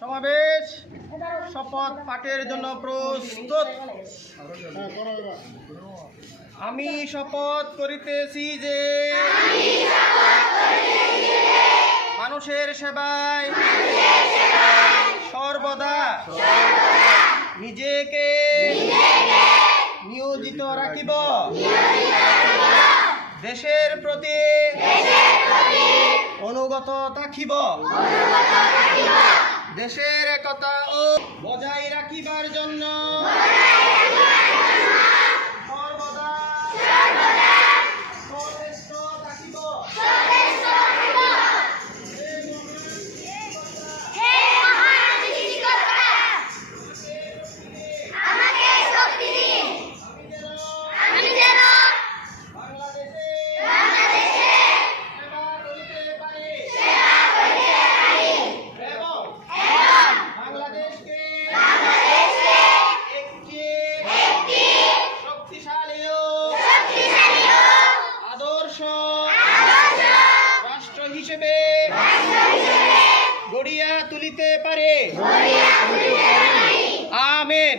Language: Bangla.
সমাবেশ শপথ পাঠের জন্য প্রস্তুত। আমি শপথ করিতেছি যে মানুষের সেবায় সর্বদা নিজেকে নিয়োজিত রাখিব, দেশের প্রতি অনুগত থাকিব, দেশের একতা ও বজায় রাখিবার জন্য সর্বদা সচেষ্ট থাকিব। রাষ্ট্র হিসেবে গড়িয়া তুলিতে পারে। আমেন।